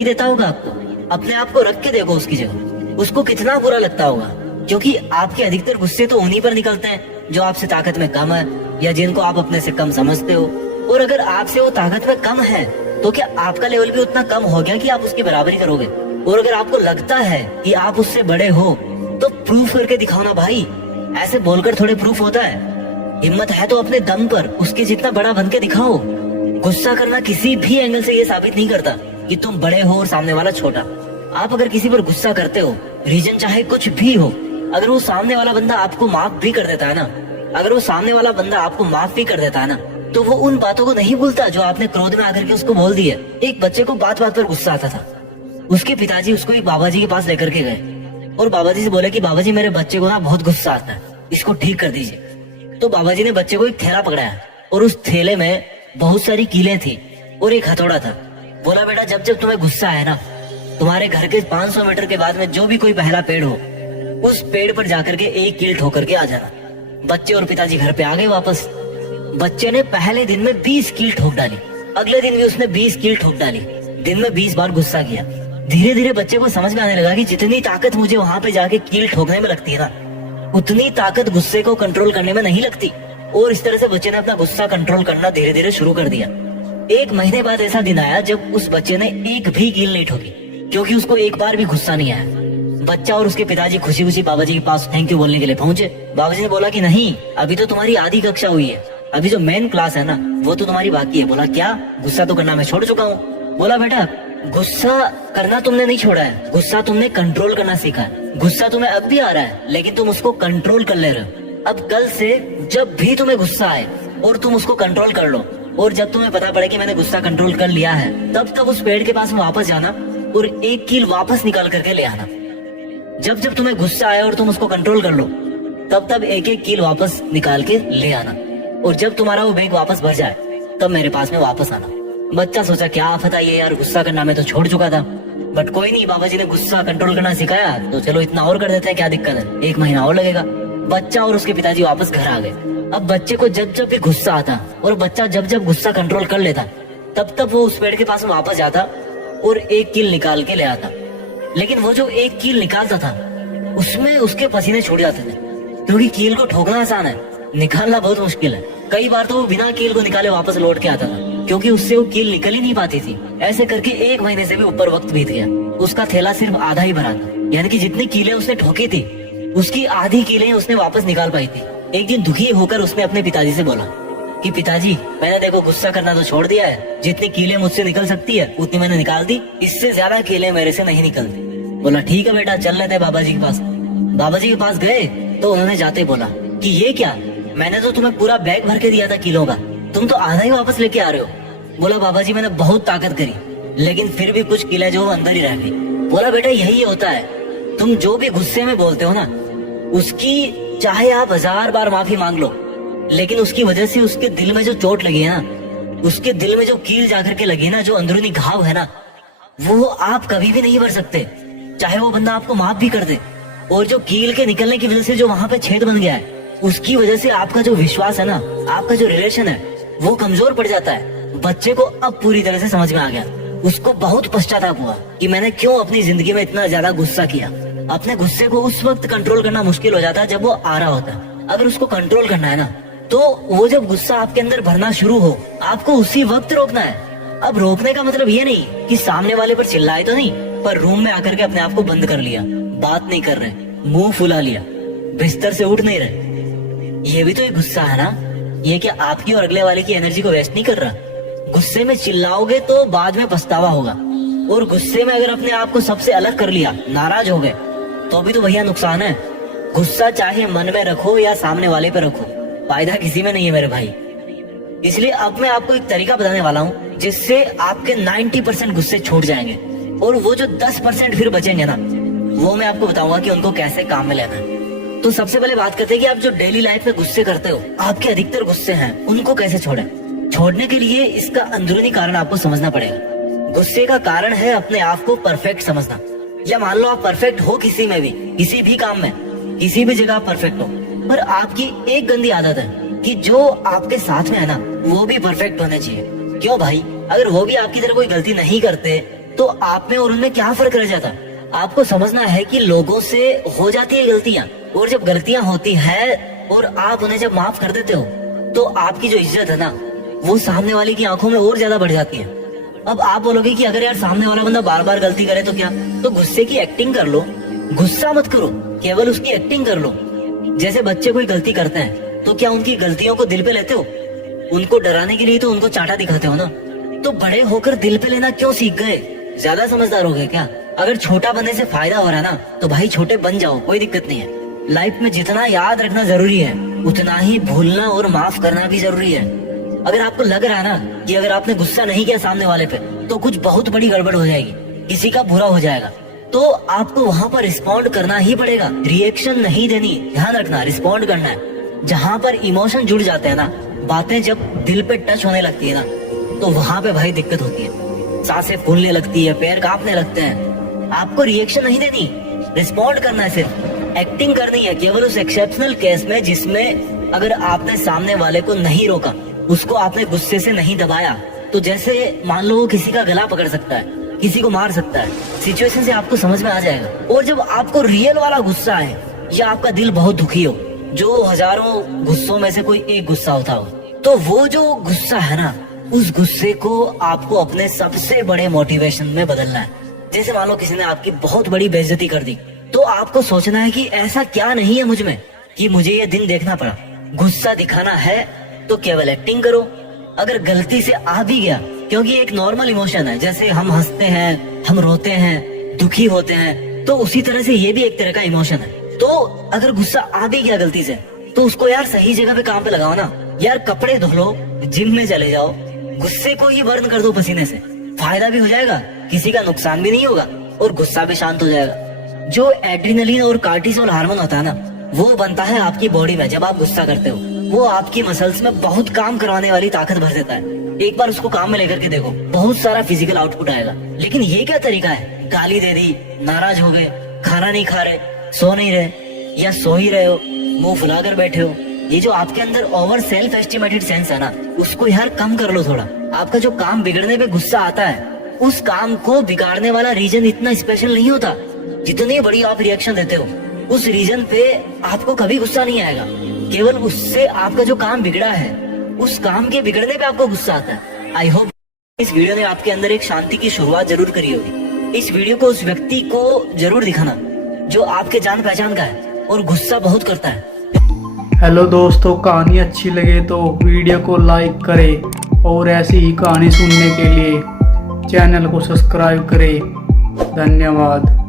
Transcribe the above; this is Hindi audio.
देता होगा आपको। अपने आप को रख के देखो उसकी जगह, उसको कितना बुरा लगता होगा। क्योंकि आपके अधिकतर गुस्से तो उन्हीं पर निकलते हैं जो आपसे ताकत में कम है या जिनको आप अपने से कम समझते हो। और अगर आपसे वो ताकत में कम है तो क्या आपका लेवल भी उतना कम हो गया कि आप उसकी बराबरी करोगे? और अगर आपको लगता है कि आप उससे बड़े हो तो प्रूफ करके दिखाओ ना भाई। ऐसे बोलकर थोड़े प्रूफ होता है। हिम्मत है तो अपने दम पर उसके जितना बड़ा बन के दिखाओ। गुस्सा करना किसी भी एंगल से ये साबित नहीं करता कि तुम बड़े हो और सामने वाला छोटा। आप अगर किसी पर गुस्सा करते हो, रीजन चाहे कुछ भी हो, अगर वो सामने वाला बंदा आपको माफ भी कर देता है ना, अगर वो सामने वाला बंदा आपको माफ भी कर देता है ना, तो वो उन बातों को नहीं भूलता जो आपने क्रोध में आकर के उसको बोल दी है। एक बच्चे को बात बात पर गुस्सा आता था। उसके पिताजी उसको एक बाबा जी के पास लेकर के गए और बाबा जी से बोले कि बाबा जी मेरे बच्चे को ना बहुत गुस्सा आता है, इसको ठीक कर दीजिए। तो बाबा जी ने बच्चे को एक थैला पकड़ाया और उस थैले में बहुत सारी कीलें थी और एक हथौड़ा था। बोला बेटा जब जब तुम्हें गुस्सा है ना, तुम्हारे घर के 500 मीटर के बाद में जो भी कोई पहला पेड़ हो, उस पेड़ पर जाकर के एक कील ठोकर के आ जाना। बच्चे और पिताजी घर पे आ गए वापस। बच्चे ने पहले दिन में 20 कील ठोक डाली, अगले दिन भी उसने 20 कील ठोक डाली। दिन में 20 बार गुस्सा किया। धीरे धीरे बच्चे को समझ में आने लगा कि जितनी ताकत मुझे वहां पे जाके कील ठोकने में लगती है ना, उतनी ताकत गुस्से को कंट्रोल करने में नहीं लगती। और इस तरह से बच्चे ने अपना गुस्सा कंट्रोल करना धीरे धीरे शुरू कर दिया। 1 महीने बाद ऐसा दिन आया जब उस बच्चे ने एक भी कील नहीं ठोकी, क्योंकि उसको एक बार भी गुस्सा नहीं आया। बच्चा और उसके पिताजी खुशी खुशी बाबा जी के पास थैंक यू बोलने के लिए पहुंचे। बाबा जी ने बोला कि नहीं, अभी तो तुम्हारी आधी कक्षा हुई है, अभी जो मेन क्लास है ना वो तो तुम्हारी बाकी है। बोला क्या? गुस्सा तो करना मैं छोड़ चुका हूँ। बोला बेटा गुस्सा करना तुमने नहीं छोड़ा है, गुस्सा तुमने कंट्रोल करना सीखा है। गुस्सा तुम्हें अब भी आ रहा है लेकिन तुम उसको कंट्रोल कर ले रहे हो। अब कल से जब भी तुम्हें गुस्सा आए और तुम उसको कंट्रोल कर लो, और जब तुम्हें पता पड़े कि मैंने गुस्सा कंट्रोल कर लिया है, तब तब उस पेड़ के पास में वापस जाना और एक कील वापस निकाल करके ले आना। जब जब तुम्हें गुस्सा आए और तुम उसको कंट्रोल कर लो, तब तब एक एक कील वापस निकाल के ले आना। और जब तुम्हारा वो बैग वापस भर जाए तब मेरे पास में वापस आना। बच्चा सोचा क्या आफत आई है यार, गुस्सा करना मैं तो छोड़ चुका था। बट कोई नहीं, बाबा जी ने गुस्सा कंट्रोल करना सिखाया तो चलो इतना और कर देते हैं, क्या दिक्कत है, 1 महीना और लगेगा। बच्चा और उसके पिताजी वापस घर आ गए। अब बच्चे को जब जब भी गुस्सा आता और बच्चा जब जब गुस्सा कंट्रोल कर लेता, तब तब वो उस पेड़ के पास में वापस जाता और एक कील निकाल के ले आता। लेकिन वो जो एक कील निकालता था उसमें उसके पसीने छूट जाते थे, क्योंकि कील को ठोकना आसान है, निकालना बहुत मुश्किल है। कई बार तो वो बिना कील को निकाले वापस लौट के आता था, क्योंकि उससे वो कील निकल ही नहीं पाती थी। ऐसे करके 1 महीने से भी ऊपर वक्त बीत गया। उसका थैला सिर्फ आधा ही भरा था, यानी कि जितनी कीलें उसने ठोकी थी उसकी आधी कीलें उसने वापस निकाल पाई थी। एक दिन दुखी होकर उसने अपने पिताजी से बोला कि पिताजी मैंने देखो गुस्सा करना तो छोड़ दिया है, जितनी कीलें मुझसे निकल सकती है उतनी मैंने निकाल दी, इससे ज्यादा कीलें मेरे से नहीं निकलती। बोला ठीक है बेटा चल लेते हैं बाबा जी के पास। बाबा जी के पास गए तो उन्होंने जाते बोला कि ये क्या, मैंने तो तुम्हें पूरा बैग भर के दिया था कीलों का, तुम तो आधा ही वापस लेके आ रहे हो। बोला बाबा जी मैंने बहुत ताकत करी लेकिन फिर भी कुछ कीलें जो अंदर ही रह गई। बोला बेटा यही होता है, तुम जो भी गुस्से में बोलते हो ना, उसकी चाहे आप 1000 बार माफी मांग लो, लेकिन उसकी वजह से उसके दिल में जो चोट लगी है ना, उसके दिल में जो कील जाकर के लगी है ना, जो अंदरूनी घाव है ना, वो आप कभी भी नहीं भर सकते, चाहे वो बंदा आपको माफ भी कर दे। और जो कील के निकलने की वजह से जो वहां पे छेद बन गया है, उसकी वजह से आपका जो विश्वास है ना, आपका जो रिलेशन है वो कमजोर पड़ जाता है। बच्चे को अब पूरी तरह से समझ में आ गया। उसको बहुत पश्चाताप हुआ कि मैंने क्यों अपनी जिंदगी में इतना ज्यादा गुस्सा किया। अपने गुस्से को उस वक्त कंट्रोल करना मुश्किल हो जाता है जब वो आ रहा होता है। अगर उसको कंट्रोल करना है ना, तो वो जब गुस्सा आपके अंदर भरना शुरू हो, आपको उसी वक्त रोकना है। अब रोकने का मतलब ये नहीं कि सामने वाले पर चिल्लाए तो नहीं, पर रूम में आकर के अपने आप को बंद कर लिया, बात नहीं कर रहे, मुंह फुला लिया, बिस्तर से उठ नहीं रहे। ये भी तो एक गुस्सा है ना। ये क्या आपकी और अगले वाले की एनर्जी को वेस्ट नहीं कर रहा? गुस्से में चिल्लाओगे तो बाद में पछतावा होगा, और गुस्से में अगर अपने आप को सबसे अलग कर लिया, नाराज हो गए, तो भी तो भैया नुकसान है। गुस्सा चाहे मन में रखो या सामने वाले पे रखो, फायदा किसी में नहीं है मेरे भाई। इसलिए अब मैं आपको एक तरीका बताने वाला हूँ जिससे आपके 90% गुस्से छूट जाएंगे, और वो जो 10% फिर बचेंगे ना, वो मैं आपको बताऊंगा कि उनको कैसे काम में लेना है। तो सबसे पहले बात करते हैं कि आप जो डेली लाइफ में गुस्से करते हो, आपके अधिकतर गुस्से हैं, उनको कैसे छोड़ें। छोड़ने के लिए इसका अंदरूनी कारण आपको समझना पड़ेगा। गुस्से का कारण है अपने आप को परफेक्ट समझना। या मान लो आप परफेक्ट हो किसी में भी, किसी भी काम में, किसी भी जगह आप परफेक्ट हो, पर आपकी एक गंदी आदत है कि जो आपके साथ में है ना, वो भी परफेक्ट होने चाहिए। क्यों भाई? अगर वो भी आपकी तरह कोई गलती नहीं करते तो आप में और उनमें क्या फर्क रह जाता? आपको समझना है कि लोगों से हो जाती है गलतियां, और जब गलतियां होती है और आप उन्हें जब माफ कर देते हो तो आपकी जो इज्जत है ना वो सामने वाले की आंखों में और ज्यादा बढ़ जाती है। अब आप बोलोगे कि अगर यार सामने वाला बंदा बार बार गलती करे तो क्या? तो गुस्से की एक्टिंग कर लो, गुस्सा मत करो, केवल उसकी एक्टिंग कर लो। जैसे बच्चे कोई गलती करते हैं तो क्या उनकी गलतियों को दिल पे लेते हो? उनको डराने के लिए तो उनको चांटा दिखाते हो ना। तो बड़े होकर दिल पे लेना क्यों सीख गए? ज्यादा समझदार हो गए क्या? अगर छोटा बनने से फायदा हो रहा है ना तो भाई छोटे बन जाओ, कोई दिक्कत नहीं है। लाइफ में जितना याद रखना जरूरी है उतना ही भूलना और माफ करना भी जरूरी है। अगर आपको लग रहा है ना कि अगर आपने गुस्सा नहीं किया सामने वाले पे तो कुछ बहुत बड़ी गड़बड़ हो जाएगी, किसी का बुरा हो जाएगा, तो आपको वहां पर रिस्पॉन्ड करना ही पड़ेगा, रिएक्शन नहीं देनी। ध्यान रखना, रिस्पॉन्ड करना है। जहां पर इमोशन जुड़ जाते हैं ना, बातें जब दिल पे टच होने लगती है ना तो वहां पे भाई दिक्कत होती है। सांसें फूलने लगती है, पैर कांपने लगते हैं। आपको रिएक्शन नहीं देनी, रिस्पॉन्ड करना है, सिर्फ एक्टिंग करनी है। केवल उस एक्सेप्शनल केस में जिसमें अगर आपने सामने वाले को नहीं रोका, उसको आपने गुस्से से नहीं दबाया, तो जैसे मान लो किसी का गला पकड़ सकता है, किसी को मार सकता है, सिचुएशन से आपको समझ में आ जाएगा। और जब आपको रियल वाला गुस्सा है या आपका दिल बहुत दुखी हो, जो हजारों गुस्सों में से कोई एक गुस्सा होता हो, तो वो जो गुस्सा है ना, उस गुस्से को आपको अपने सबसे बड़े मोटिवेशन में बदलना है। जैसे मान लो किसी ने आपकी बहुत बड़ी बेइज्जती कर दी, तो आपको सोचना है कि ऐसा क्या नहीं है मुझ में कि मुझे ये दिन देखना पड़ा। गुस्सा दिखाना है तो केवल एक्टिंग करो। अगर गलती से आ भी गया, क्योंकि एक नॉर्मल इमोशन है, जैसे हम हंसते हैं, हम रोते हैं, दुखी होते हैं, तो उसी तरह से ये भी एक तरह का इमोशन है। तो अगर गुस्सा आ भी गया गलती से, तो उसको यार सही जगह पे काम पे लगाओ ना। यार कपड़े धो लो, जिम में चले जाओ, गुस्से को ही बर्न कर दो पसीने से, फायदा भी हो जाएगा, किसी का नुकसान भी नहीं होगा और गुस्सा भी शांत हो जाएगा। जो एड्रेनलिन और कार्टिसोल हार्मोन होता है ना, वो बनता है आपकी बॉडी में जब आप गुस्सा करते हो। वो आपकी मसल्स में बहुत काम करवाने वाली ताकत भर देता है। एक बार उसको काम में लेकर के देखो, बहुत सारा फिजिकल आउटपुट आएगा। लेकिन ये क्या तरीका है? गाली दे दी, नाराज हो गए, खाना नहीं खा रहे, सो नहीं रहे या सो ही रहे हो, मुंह फुलाकर बैठे हो, ये जो आपके अंदर ओवर सेल्फ एस्टिमेटेड सेंस है ना, उसको यार कम कर लो थोड़ा। आपका जो काम बिगड़ने पे गुस्सा आता है, उस काम को बिगाड़ने वाला रीजन इतना स्पेशल नहीं होता। जितनी बड़ी आप रिएक्शन देते हो, उस रीजन पे आपको कभी गुस्सा नहीं आएगा। केवल उससे आपका जो काम बिगड़ा है, उस काम के बिगड़ने पे आपको गुस्सा आता है। आई होप इस वीडियो ने आपके अंदर एक शांति की शुरुआत जरूर करी होगी। इस वीडियो को उस व्यक्ति को जरूर दिखाना जो आपके जान पहचान का है और गुस्सा बहुत करता है। हेलो दोस्तों, कहानी अच्छी लगे तो वीडियो को लाइक करें और ऐसी ही कहानी सुनने के लिए चैनल को सब्सक्राइब करें। धन्यवाद।